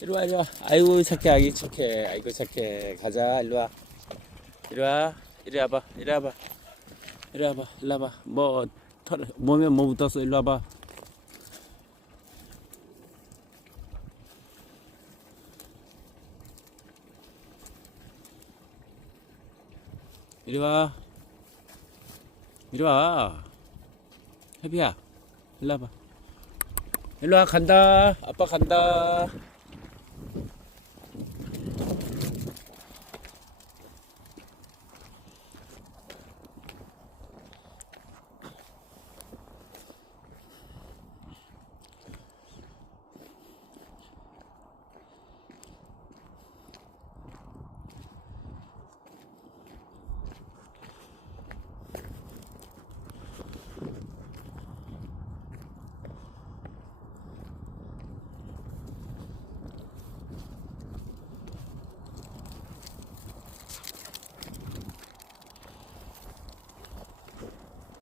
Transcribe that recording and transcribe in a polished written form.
이리 와, 이리 와. 아이고, 착해, 아기 착해. 아이고, 착해. 가자, 이리 와. 이리 와. 이리 와봐. 이리 와봐. 이리 와봐. 이리 와봐. 뭐, 몸에 뭐 묻었어? 이리 와봐. 이리 와. 이리 와. 해비야. 이리 와봐. 일로 와, 간다. 아빠 간다.